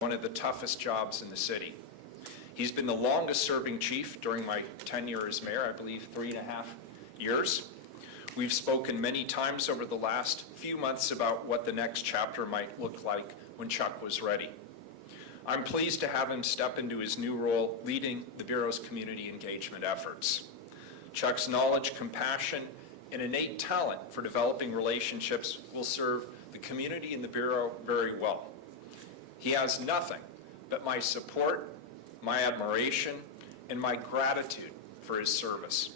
one of the toughest jobs in the city. He's been the longest serving chief during my tenure as mayor, I believe 3.5 years. We've spoken many times over the last few months about what the next chapter might look like when Chuck was ready. I'm pleased to have him step into his new role leading the Bureau's community engagement efforts. Chuck's knowledge, compassion, and innate talent for developing relationships will serve the community and the Bureau very well. He has nothing but my support, my admiration, and my gratitude for his service.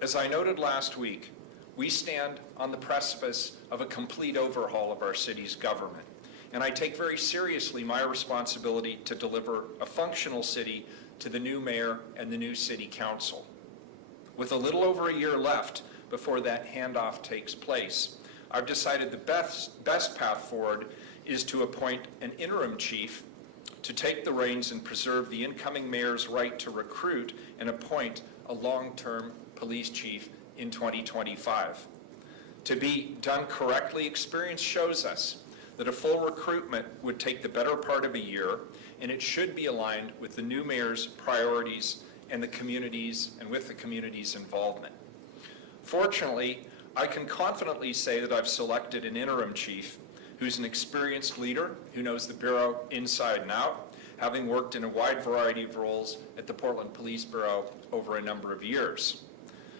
As I noted last week, we stand on the precipice of a complete overhaul of our city's government, and I take very seriously my responsibility to deliver a functional city to the new mayor and the new city council. With a little over a year left before that handoff takes place, I've decided the best path forward is to appoint an interim chief to take the reins and preserve the incoming mayor's right to recruit and appoint a long-term police chief in 2025. To be done correctly, experience shows us that a full recruitment would take the better part of a year, and it should be aligned with the new mayor's priorities and with the community's involvement. Fortunately, I can confidently say that I've selected an interim chief who's an experienced leader who knows the Bureau inside and out, having worked in a wide variety of roles at the Portland Police Bureau over a number of years.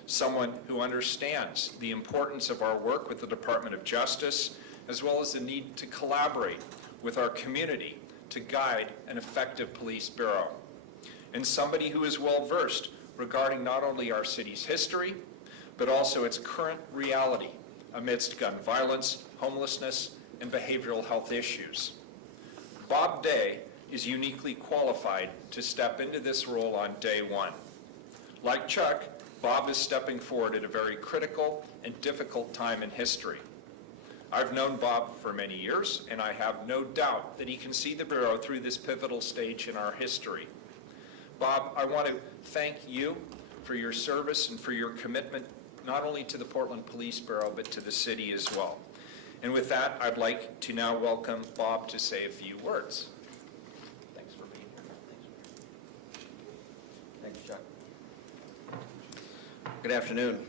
Someone who understands the importance of our work with the Department of Justice, as well as the need to collaborate with our community to guide an effective police bureau. And somebody who is well versed regarding not only our city's history, but also its current reality amidst gun violence, homelessness, and behavioral health issues. Bob Day is uniquely qualified to step into this role on day one. Like Chuck, Bob is stepping forward at a very critical and difficult time in history. I've known Bob for many years, and I have no doubt that he can see the Bureau through this pivotal stage in our history. Bob, I want to thank you for your service and for your commitment not only to the Portland Police Bureau, but to the city as well. And with that, I'd like to now welcome Bob to say a few words. Thanks for being here. Thanks, Chuck. Good afternoon.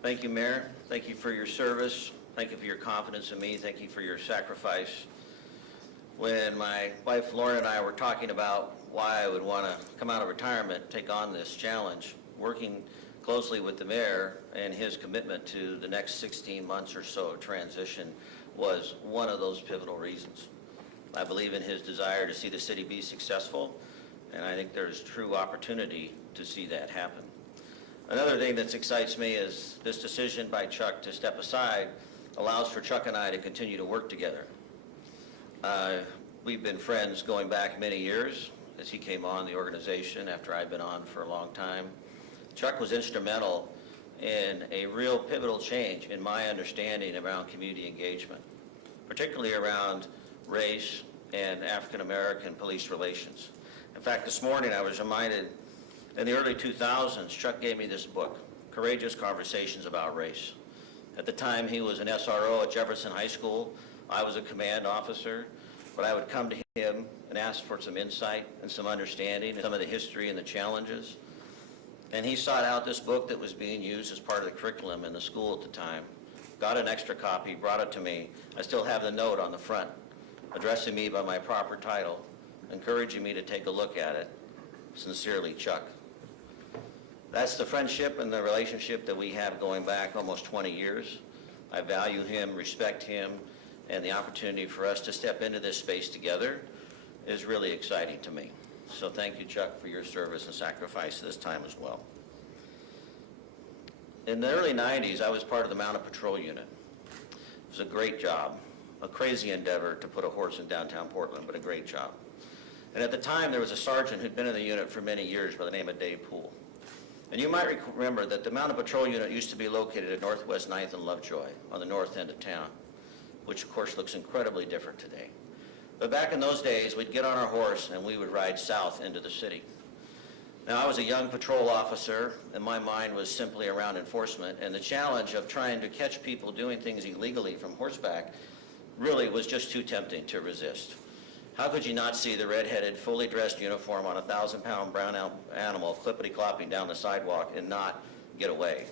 Thank you, Mayor. Thank you for your service. Thank you for your confidence in me. Thank you for your sacrifice. When my wife Lauren and I were talking about why I would want to come out of retirement, take on this challenge, working closely with the mayor and his commitment to the next 16 months or so of transition was one of those pivotal reasons. I believe in his desire to see the city be successful, and I think there's true opportunity to see that happen. Another thing that excites me is this decision by Chuck to step aside allows for Chuck and I to continue to work together. We've been friends going back many years as he came on the organization after I'd been on for a long time. Chuck was instrumental in a real pivotal change in my understanding around community engagement, particularly around race and African-American police relations. In fact, this morning I was reminded in the early 2000s, Chuck gave me this book, Courageous Conversations About Race. At the time, he was an SRO at Jefferson High School. I was a command officer, but I would come to him and ask for some insight and some understanding of some of the history and the challenges. And he sought out this book that was being used as part of the curriculum in the school at the time, got an extra copy, brought it to me. I still have the note on the front, addressing me by my proper title, encouraging me to take a look at it. Sincerely, Chuck. That's the friendship and the relationship that we have going back almost 20 years. I value him, respect him, and the opportunity for us to step into this space together is really exciting to me. So thank you, Chuck, for your service and sacrifice this time as well. In the early 90s, I was part of the Mounted Patrol Unit. It was a great job, a crazy endeavor to put a horse in downtown Portland, but a great job. And at the time, there was a sergeant who'd been in the unit for many years by the name of Dave Poole. And you might remember that the Mounted Patrol Unit used to be located at Northwest 9th and Lovejoy on the north end of town, which of course looks incredibly different today. But back in those days, we'd get on our horse and we would ride south into the city. Now, I was a young patrol officer, and my mind was simply around enforcement, and the challenge of trying to catch people doing things illegally from horseback really was just too tempting to resist. How could you not see the red-headed, fully dressed uniform on a 1,000-pound brown animal clippity-clopping down the sidewalk and not get away?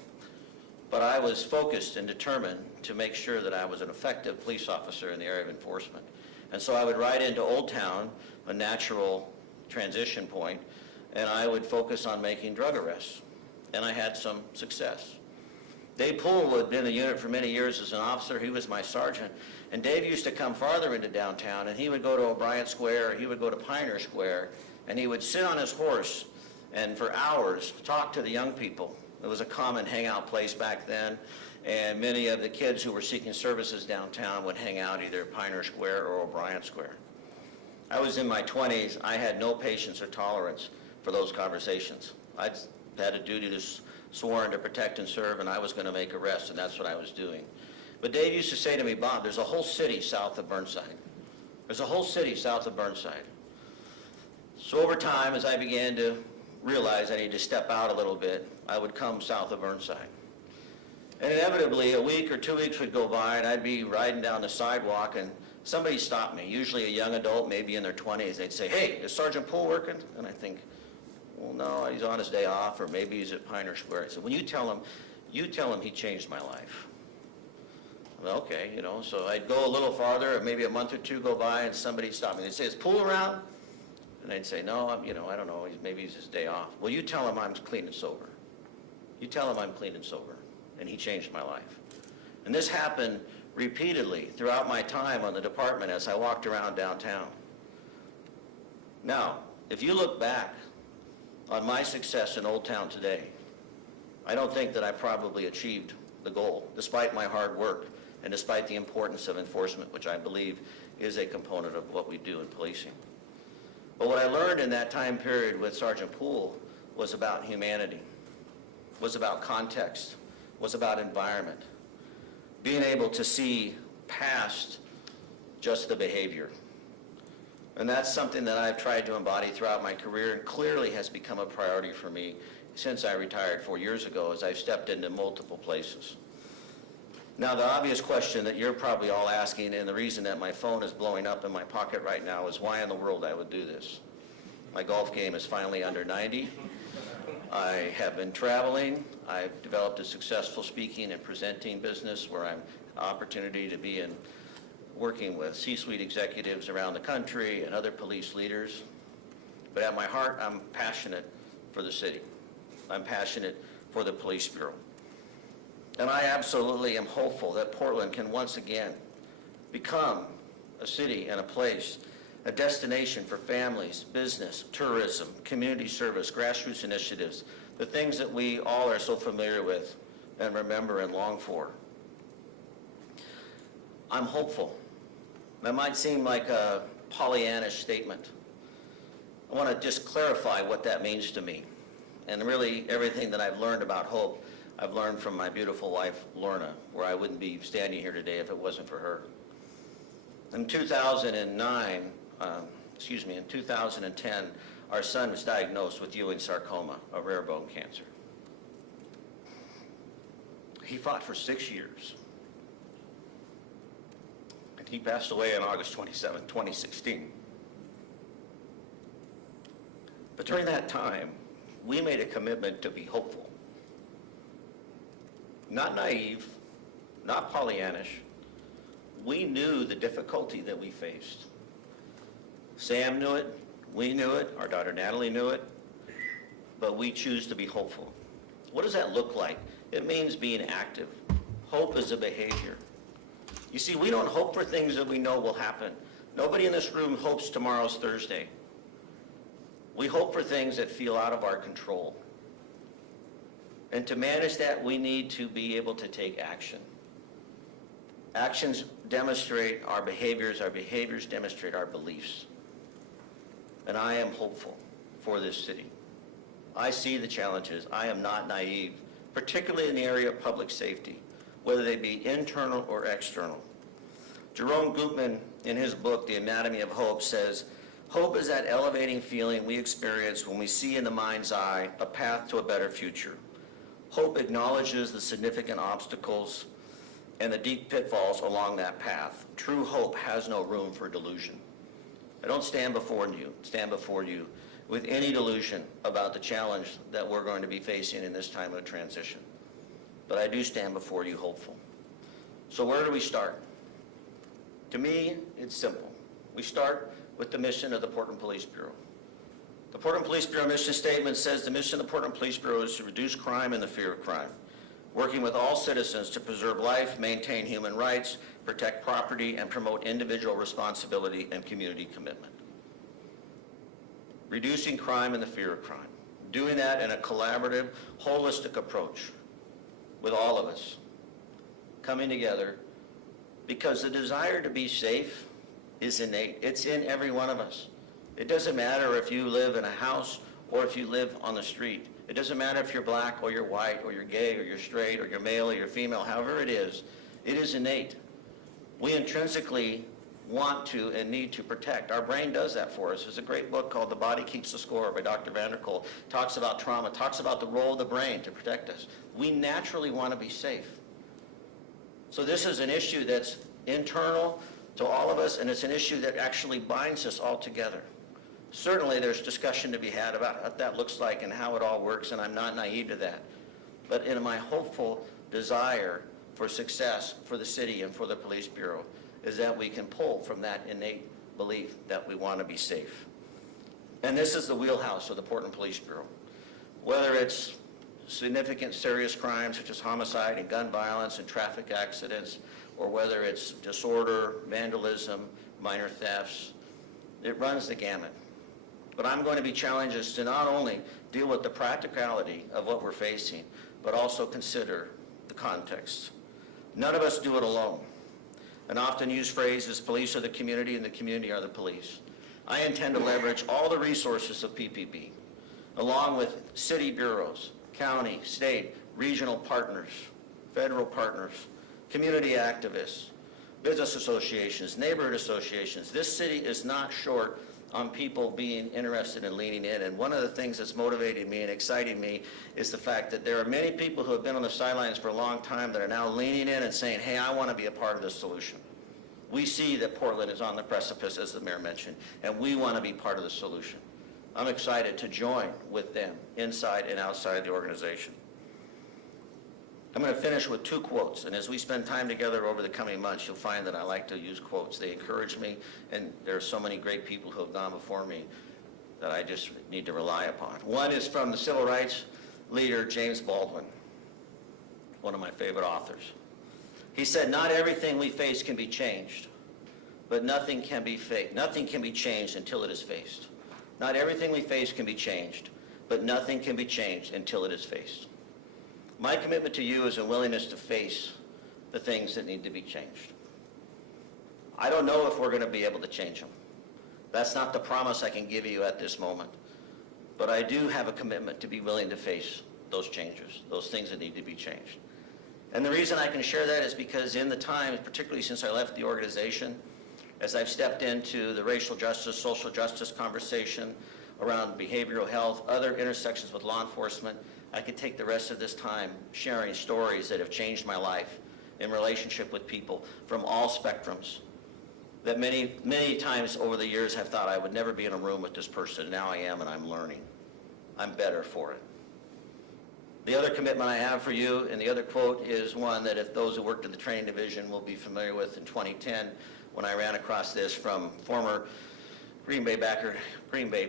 But I was focused and determined to make sure that I was an effective police officer in the area of enforcement. And so I would ride into Old Town, a natural transition point, and I would focus on making drug arrests. And I had some success. Dave Poole had been in the unit for many years as an officer. He was my sergeant. And Dave used to come farther into downtown, and he would go to O'Brien Square, or he would go to Pioneer Square, and he would sit on his horse and for hours talk to the young people. It was a common hangout place back then, and many of the kids who were seeking services downtown would hang out either at Pioneer Square or O'Brien Square. I was in my 20s. I had no patience or tolerance for those conversations. I had a duty to sworn to protect and serve, and I was going to make arrests, and that's what I was doing. But Dave used to say to me, Bob, there's a whole city south of Burnside. There's a whole city south of Burnside. So over time, as I began to realize I needed to step out a little bit, I would come south of Burnside. And inevitably, a week or 2 weeks would go by, and I'd be riding down the sidewalk, and somebody stopped me, usually a young adult, maybe in their 20s. They'd say, hey, is Sergeant Poole working? And I think, well, no, he's on his day off, or maybe he's at Pioneer Square. I said, well, you tell him he changed my life. Well, okay, so I'd go a little farther, or maybe a month or two go by, and somebody stopped me. They'd say, is Poole around? And I'd say, no, I don't know, maybe he's his day off. Well, you tell him I'm clean and sober. You tell him I'm clean and sober. And he changed my life. And this happened repeatedly throughout my time on the department as I walked around downtown. Now, if you look back on my success in Old Town today, I don't think that I probably achieved the goal, despite my hard work and despite the importance of enforcement, which I believe is a component of what we do in policing. But what I learned in that time period with Sergeant Poole was about humanity, was about context, was about environment, being able to see past just the behavior. And that's something that I've tried to embody throughout my career and clearly has become a priority for me since I retired 4 years ago as I've stepped into multiple places. Now, the obvious question that you're probably all asking, and the reason that my phone is blowing up in my pocket right now, is why in the world I would do this. My golf game is finally under 90. I have been traveling. I've developed a successful speaking and presenting business where I'm opportunity to be in working with C-suite executives around the country and other police leaders. But at my heart, I'm passionate for the city. I'm passionate for the Police Bureau. And I absolutely am hopeful that Portland can once again become a city and a place, a destination for families, business, tourism, community service, grassroots initiatives, the things that we all are so familiar with and remember and long for. I'm hopeful. That might seem like a Pollyannish statement. I want to just clarify what that means to me. And really, everything that I've learned about hope, I've learned from my beautiful wife, Lorna, where I wouldn't be standing here today if it wasn't for her. In 2010, our son was diagnosed with Ewing sarcoma, a rare bone cancer. He fought for 6 years. And he passed away on August 27, 2016. But during that time, we made a commitment to be hopeful. Not naive, not Pollyannish. We knew the difficulty that we faced. Sam knew it, we knew it, our daughter Natalie knew it, but we choose to be hopeful. What does that look like? It means being active. Hope is a behavior. You see, we don't hope for things that we know will happen. Nobody in this room hopes tomorrow's Thursday. We hope for things that feel out of our control. And to manage that, we need to be able to take action. Actions demonstrate our behaviors demonstrate our beliefs. And I am hopeful for this city. I see the challenges. I am not naive, particularly in the area of public safety, whether they be internal or external. Jerome Gutman, in his book, The Anatomy of Hope, says, hope is that elevating feeling we experience when we see in the mind's eye a path to a better future. Hope acknowledges the significant obstacles and the deep pitfalls along that path. True hope has no room for delusion. I don't stand before you with any delusion about the challenge that we're going to be facing in this time of transition. But I do stand before you hopeful. So where do we start? To me, it's simple. We start with the mission of the Portland Police Bureau. The Portland Police Bureau mission statement says the mission of the Portland Police Bureau is to reduce crime and the fear of crime, working with all citizens to preserve life, maintain human rights, protect property, and promote individual responsibility and community commitment. Reducing crime and the fear of crime. Doing that in a collaborative, holistic approach with all of us coming together, because the desire to be safe is innate. It's in every one of us. It doesn't matter if you live in a house or if you live on the street. It doesn't matter if you're black or you're white or you're gay or you're straight or you're male or you're female, however it is innate. We intrinsically want to and need to protect. Our brain does that for us. There's a great book called The Body Keeps the Score by Dr. Vanderkolk. Talks about trauma, talks about the role of the brain to protect us. We naturally want to be safe. So this is an issue that's internal to all of us, and it's an issue that actually binds us all together. Certainly there's discussion to be had about what that looks like and how it all works, and I'm not naive to that. But in my hopeful desire for success for the city and for the Police Bureau is that we can pull from that innate belief that we want to be safe. And this is the wheelhouse of the Portland Police Bureau. Whether it's significant serious crimes such as homicide and gun violence and traffic accidents, or whether it's disorder, vandalism, minor thefts, it runs the gamut. But I'm going to be challenged as to not only deal with the practicality of what we're facing, but also consider the context. None of us do it alone. An often used phrase is police are the community and the community are the police. I intend to leverage all the resources of PPB, along with city bureaus, county, state, regional partners, federal partners, community activists, business associations, neighborhood associations. This city is not short on people being interested in leaning in. And one of the things that's motivating me and exciting me is the fact that there are many people who have been on the sidelines for a long time that are now leaning in and saying, hey, I want to be a part of the solution. We see that Portland is on the precipice, as the mayor mentioned, and we want to be part of the solution. I'm excited to join with them inside and outside the organization. I'm going to finish with two quotes, and as we spend time together over the coming months, you'll find that I like to use quotes. They encourage me, and there are so many great people who have gone before me that I just need to rely upon. One is from the civil rights leader, James Baldwin, one of my favorite authors. He said, not everything we face can be changed, but nothing can be changed until it is faced. Not everything we face can be changed, but nothing can be changed until it is faced. My commitment to you is a willingness to face the things that need to be changed. I don't know if we're going to be able to change them. That's not the promise I can give you at this moment. But I do have a commitment to be willing to face those changes, those things that need to be changed. And the reason I can share that is because in the time, particularly since I left the organization, as I've stepped into the racial justice, social justice conversation around behavioral health, other intersections with law enforcement, I could take the rest of this time sharing stories that have changed my life in relationship with people from all spectrums that many, many times over the years have thought I would never be in a room with this person. Now I am, and I'm learning. I'm better for it. The other commitment I have for you, and the other quote, is one that if those who worked in the training division will be familiar with in 2010, when I ran across this from former Green Bay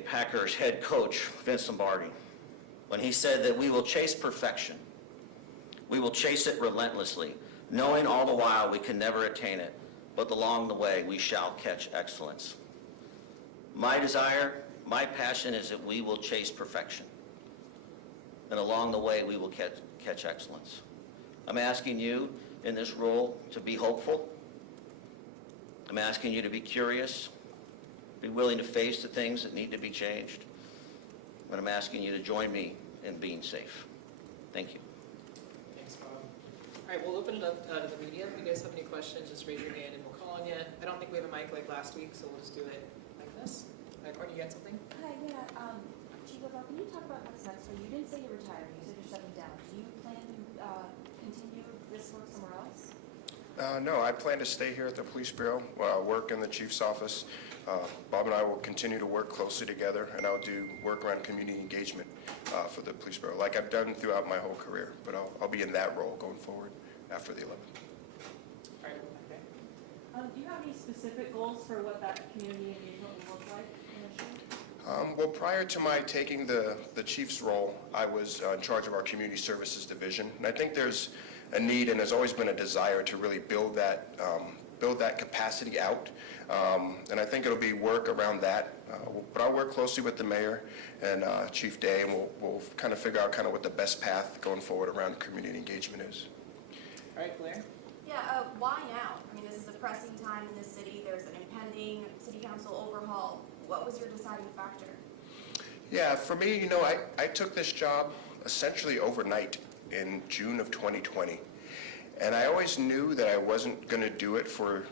Packers head coach, Vince Lombardi, when he said that we will chase perfection. We will chase it relentlessly, knowing all the while we can never attain it, but along the way we shall catch excellence. My desire, my passion is that we will chase perfection, and along the way we will catch excellence. I'm asking you in this role to be hopeful. I'm asking you to be curious, be willing to face the things that need to be changed. But I'm asking you to join me in being safe. Thank you. Thanks, Bob. All right, we'll open it up to the media. If you guys have any questions, just raise your hand and we'll call on you. I don't think we have a mic like last week, so we'll just do it like this. Courtney, you got something? Hi, yeah. Chief Lovell, can you talk about what's next? So you didn't say you're retiring, you said you're stepping down. Do you plan to continue this work somewhere else? No, I plan to stay here at the Police Bureau, work in the Chief's office. Bob and I will continue to work closely together, and I'll do work around community engagement for the Police Bureau, like I've done throughout my whole career. But I'll be in that role going forward after the 11th. All right, okay. Do you have any specific goals for what that community engagement will look like initially? Well, prior to my taking the Chief's role, I was in charge of our Community Services Division, and I think there's a need and there's always been a desire to really build that capacity out, and I think it'll be work around that. But I'll work closely with the mayor and Chief Day, and we'll kind of figure out kind of what the best path going forward around community engagement is. All right, Blair? Yeah, why now? I mean, this is a pressing time in the city. There's an impending city council overhaul. What was your deciding factor? Yeah, for me, you know, I took this job essentially overnight in June of 2020. And I always knew that I wasn't going to do it for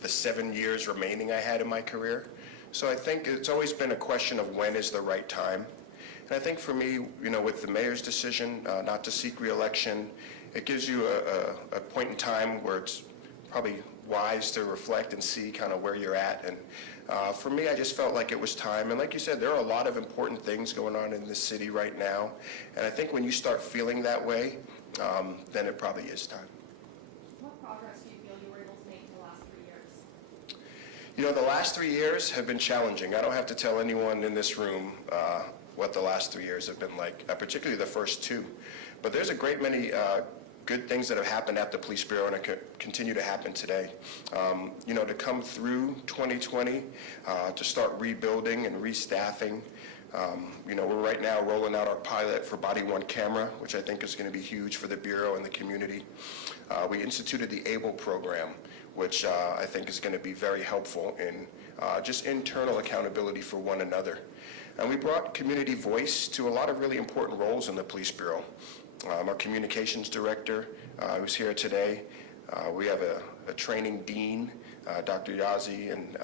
the 7 years remaining I had in my career. So I think it's always been a question of when is the right time. And I think for me, you know, with the mayor's decision not to seek re-election, it gives you a point in time where it's probably wise to reflect and see kind of where you're at. And for me, I just felt like it was time. And like you said, there are a lot of important things going on in this city right now. And I think when you start feeling that way, then it probably is time. What progress do you feel you were able to make in the last 3 years? You know, the last 3 years have been challenging. I don't have to tell anyone in this room what the last 3 years have been like, particularly the first two. But there's a great many good things that have happened at the Police Bureau and continue to happen today. You know, to come through 2020, to start rebuilding and restaffing. You know, we're right now rolling out our pilot for body-worn camera, which I think is going to be huge for the Bureau and the community. We instituted the ABLE program, which I think is going to be very helpful in just internal accountability for one another. And we brought community voice to a lot of really important roles in the Police Bureau. Our communications director, who's here today. We have a training dean, Dr. Yazzie, and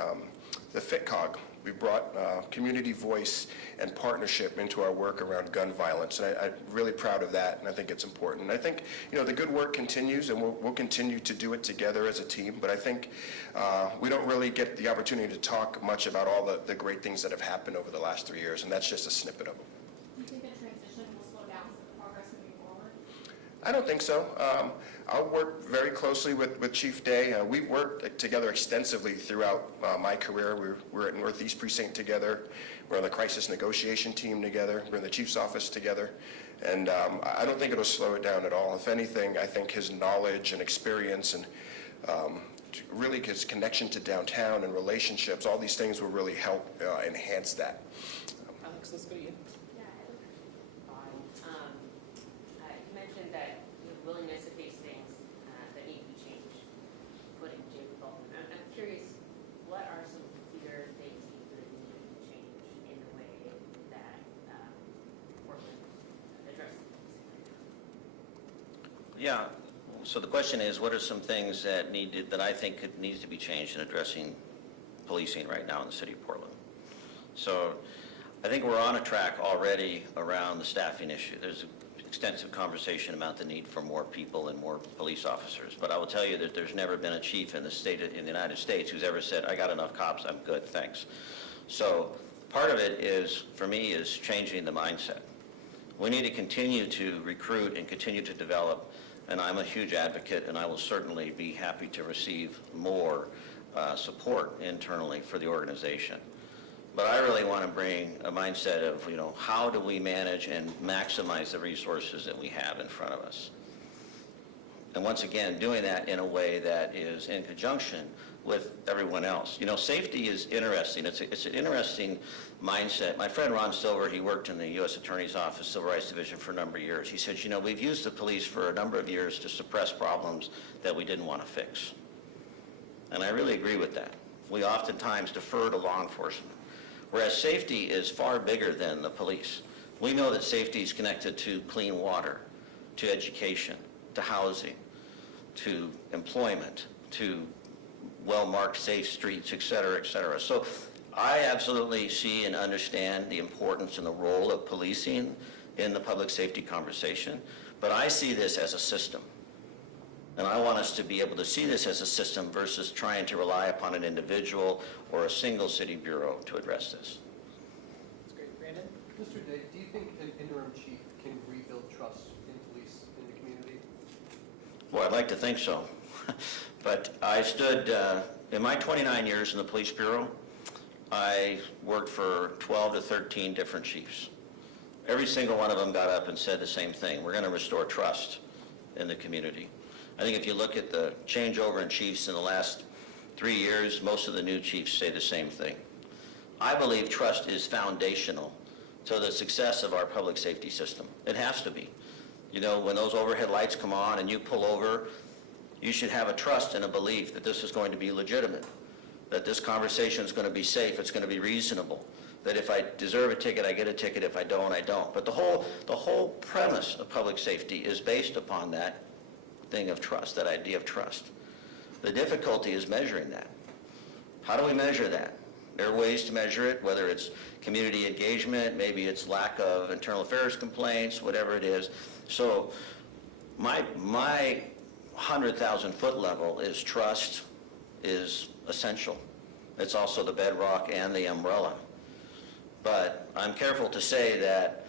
the FitCog. We brought community voice and partnership into our work around gun violence, and I'm really proud of that, and I think it's important. And I think, you know, the good work continues, and we'll continue to do it together as a team, but I think we don't really get the opportunity to talk much about all the great things that have happened over the last 3 years, and that's just a snippet of them. Do you think the transition will slow down some of the progress moving forward? I don't think so. I'll work very closely with Chief Day. We've worked together extensively throughout my career. We're at Northeast Precinct together. We're on the crisis negotiation team together. We're in the Chief's office together. And I don't think it'll slow it down at all. If anything, I think his knowledge and experience and really his connection to downtown and relationships, all these things will really help enhance that. Alex, let's go to you. Yeah, you mentioned that you have willingness to face things that need to be changed, putting Jami involvement. I'm curious, what are some clear things you really need to change in the way that Portland addresses things? Yeah, so the question is, what are some things that I think needs to be changed in addressing policing right now in the city of Portland? So I think we're on a track already around the staffing issue. There's extensive conversation about the need for more people and more police officers. But I will tell you that there's never been a chief in the United States who's ever said, I got enough cops, I'm good, thanks. So part of it is, for me, is changing the mindset. We need to continue to recruit and continue to develop, and I'm a huge advocate, and I will certainly be happy to receive more support internally for the organization. But I really want to bring a mindset of, you know, how do we manage and maximize the resources that we have in front of us? And once again, doing that in a way that is in conjunction with everyone else. You know, safety is interesting. It's an interesting mindset. My friend Ron Silver, he worked in the U.S. Attorney's Office Civil Rights Division for a number of years. He said, you know, we've used the police for a number of years to suppress problems that we didn't want to fix. And I really agree with that. We oftentimes defer to law enforcement. Whereas safety is far bigger than the police. We know that safety is connected to clean water, to education, to housing, to employment, to well-marked safe streets, et cetera, et cetera. So I absolutely see and understand the importance and the role of policing in the public safety conversation, but I see this as a system. And I want us to be able to see this as a system versus trying to rely upon an individual or a single city bureau to address this. That's great. Brandon? Mr. Day, do you think an interim chief can rebuild trust in police in the community? Well, I'd like to think so. But I stood, in my 29 years in the police bureau, I worked for 12 to 13 different chiefs. Every single one of them got up and said the same thing. We're going to restore trust in the community. I think if you look at the changeover in chiefs in the last 3 years, most of the new chiefs say the same thing. I believe trust is foundational to the success of our public safety system. It has to be. You know, when those overhead lights come on and you pull over, you should have a trust and a belief that this is going to be legitimate, that this conversation is going to be safe, it's going to be reasonable, that if I deserve a ticket, I get a ticket, if I don't, I don't. But the whole premise of public safety is based upon that thing of trust, that idea of trust. The difficulty is measuring that. How do we measure that? There are ways to measure it, whether it's community engagement, maybe it's lack of internal affairs complaints, whatever it is. So my 100,000 foot level is trust is essential. It's also the bedrock and the umbrella. But I'm careful to say that,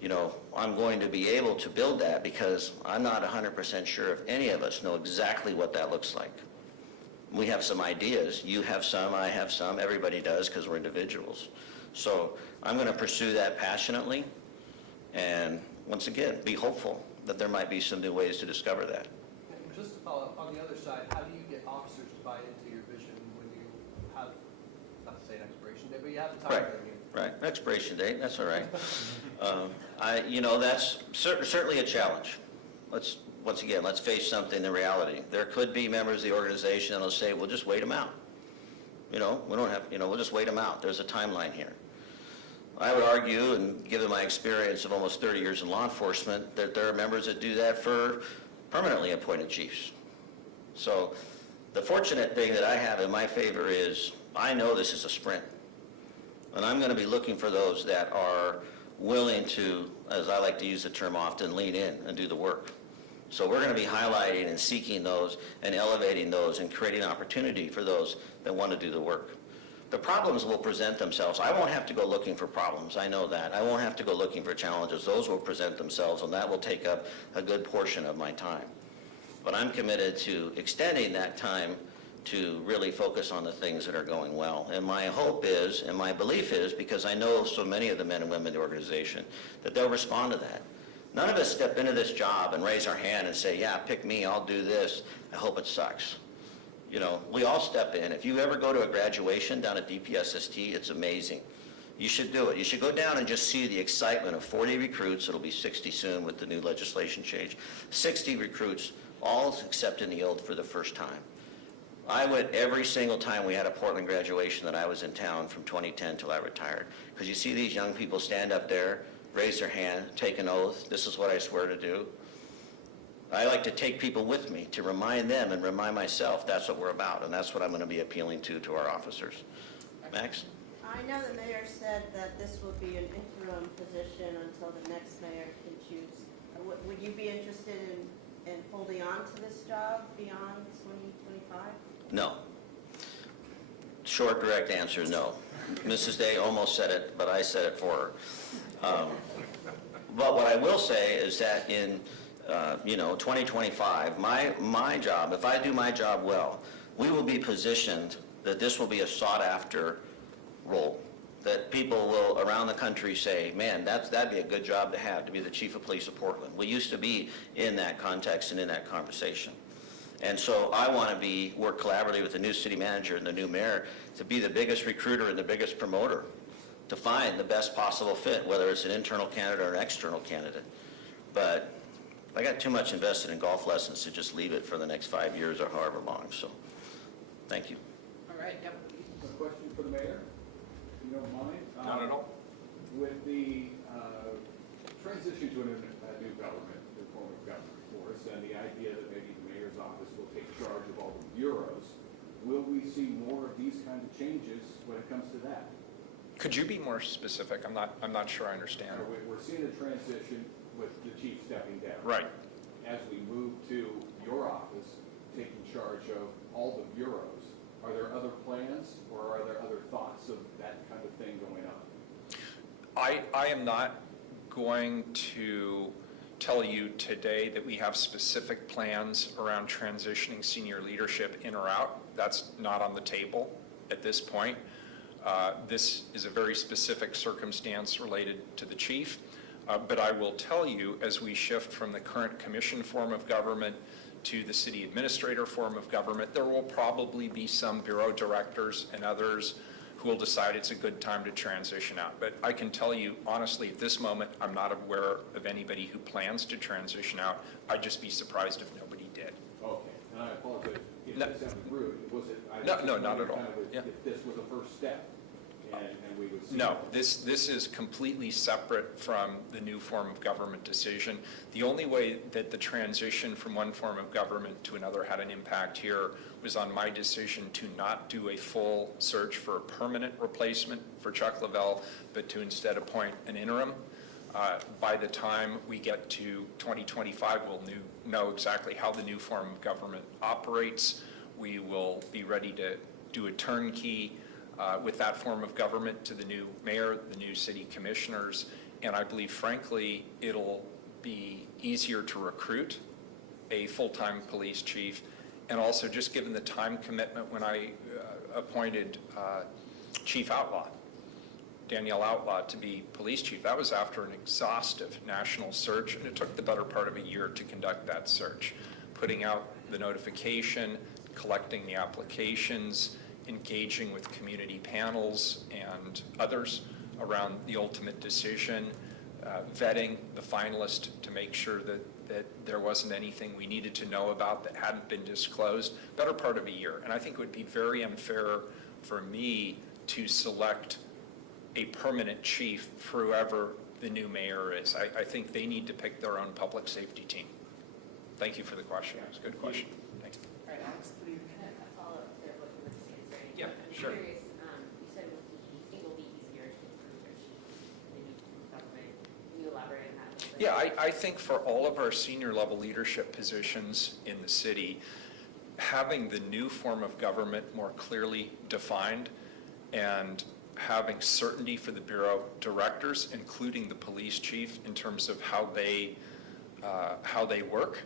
you know, I'm going to be able to build that because I'm not 100% sure if any of us know exactly what that looks like. We have some ideas. You have some, I have some, everybody does because we're individuals. So I'm going to pursue that passionately and, once again, be hopeful that there might be some new ways to discover that. And just to follow up, on the other side, how do you get officers to buy into your vision when you have, not to say an expiration date, but you have a time frame? Right, expiration date, that's all right. You know, that's certainly a challenge. Once again, let's face something, the reality. There could be members of the organization that'll say, we'll just wait them out. You know, we don't have, you know, we'll just wait them out. There's a timeline here. I would argue, and given my experience of almost 30 years in law enforcement, that there are members that do that for permanently appointed chiefs. So the fortunate thing that I have in my favor is I know this is a sprint. And I'm going to be looking for those that are willing to, as I like to use the term often, lean in and do the work. So we're going to be highlighting and seeking those and elevating those and creating opportunity for those that want to do the work. The problems will present themselves. I won't have to go looking for problems. I know that. I won't have to go looking for challenges. Those will present themselves, and that will take up a good portion of my time. But I'm committed to extending that time to really focus on the things that are going well. And my hope is, and my belief is, because I know so many of the men and women in the organization, that they'll respond to that. None of us step into this job and raise our hand and say, yeah, pick me, I'll do this. I hope it sucks. You know, we all step in. If you ever go to a graduation down at DPSST, it's amazing. You should do it. You should go down and just see the excitement of 40 recruits. It'll be 60 soon with the new legislation change. 60 recruits, all accepting the oath for the first time. I went every single time we had a Portland graduation that I was in town from 2010 till I retired. Because you see these young people stand up there, raise their hand, take an oath. This is what I swear to do. I like to take people with me to remind them and remind myself that's what we're about, and that's what I'm going to be appealing to our officers. Max? I know the mayor said that this will be an interim position until the next mayor can choose. Would you be interested in holding on to this job beyond 2025? No. Short, direct answer, no. Mrs. Day almost said it, but I said it for her. But what I will say is that in 2025, my job, if I do my job well, we will be positioned that this will be a sought-after role, that people will around the country say, man, that'd be a good job to have, to be the chief of police of Portland. We used to be in that context and in that conversation. And so I want to work collaboratively with the new city manager and the new mayor to be the biggest recruiter and the biggest promoter, to find the best possible fit, whether it's an internal candidate or an external candidate. But I got too much invested in golf lessons to just leave it for the next 5 years or however long, so thank you. All right, yep. A question for the mayor, if you don't mind? Not at all. With the transition to a new government, new form of government for us, and the idea that maybe the mayor's office will take charge of all the bureaus, will we see more of these kinds of changes when it comes to that? Could you be more specific? I'm not sure I understand. We're seeing a transition with the chief stepping down. Right. as we move to your office, taking charge of all the bureaus, are there other plans or are there other thoughts of that kind of thing going on? I am not going to tell you today that we have specific plans around transitioning senior leadership in or out. That's not on the table at this point. This is a very specific circumstance related to the chief. But I will tell you, as we shift from the current commission form of government to the city administrator form of government, there will probably be some bureau directors and others who will decide it's a good time to transition out. But I can tell you, honestly, at this moment, I'm not aware of anybody who plans to transition out. I'd just be surprised if nobody did. Okay, and I apologize if No. that sounded rude. Was it? I No, just no, not wondered at all. kind of Yeah. If this was a first step, and we would see. No, this is completely separate from the new form of government decision. The only way that the transition from one form of government to another had an impact here was on my decision to not do a full search for a permanent replacement for Chuck Lovell, but to instead appoint an interim. By the time we get to 2025, we'll know exactly how the new form of government operates. We will be ready to do a turnkey with that form of government to the new mayor, the new city commissioners, and I believe, frankly, it'll be easier to recruit a full-time police chief, and also just given the time commitment when I appointed Chief Outlaw, Danielle Outlaw, to be police chief. That was after an exhaustive national search, and it took the better part of a year to conduct that search, putting out the notification, collecting the applications, engaging with community panels and others around the ultimate decision, vetting the finalist to make sure that there wasn't anything we needed to know about that hadn't been disclosed, better part of a year. And I think it would be very unfair for me to select a permanent chief for whoever the new mayor is. I think they need to pick their own public safety team. Thank you for the question. It's a good question. Thank you. All right, Alex, what do you? Kind of a follow-up there, what you were saying, sorry. Yeah, I'm sure. curious, you said you think it'll be easier to improve your chief, maybe government. Can you elaborate on that a little bit? Yeah, I think for all of our senior level leadership positions in the city, having the new form of government more clearly defined and having certainty for the bureau directors, including the police chief, in terms of how they work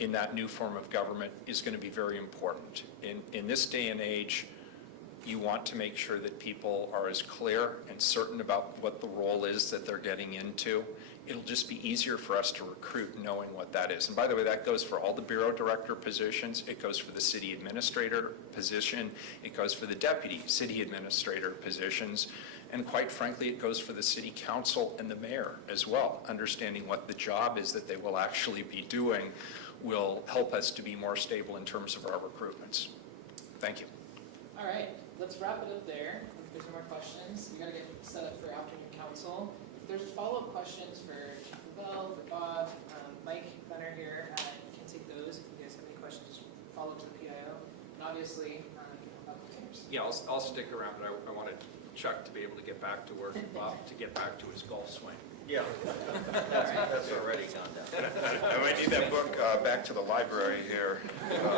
in that new form of government is going to be very important. In this day and age, you want to make sure that people are as clear and certain about what the role is that they're getting into. It'll just be easier for us to recruit knowing what that is. And by the way, that goes for all the bureau director positions. It goes for the city administrator position. It goes for the deputy city administrator positions. And quite frankly, it goes for the city council and the mayor as well. Understanding what the job is that they will actually be doing will help us to be more stable in terms of our recruitments. Thank you. All right, let's wrap it up there. If there's no more questions, we gotta get set up for afternoon council. If there's follow-up questions for Chief Lovell, for Bob, Mike, Gunner here, you can take those. If you guys have any questions, just follow up to the PIO. And obviously, applicants. Yeah, I'll stick around, but I wanted Chuck to be able to get back to work and Bob to get back to his golf swing. Yeah, that's already gone down. I might need that book back to the library here.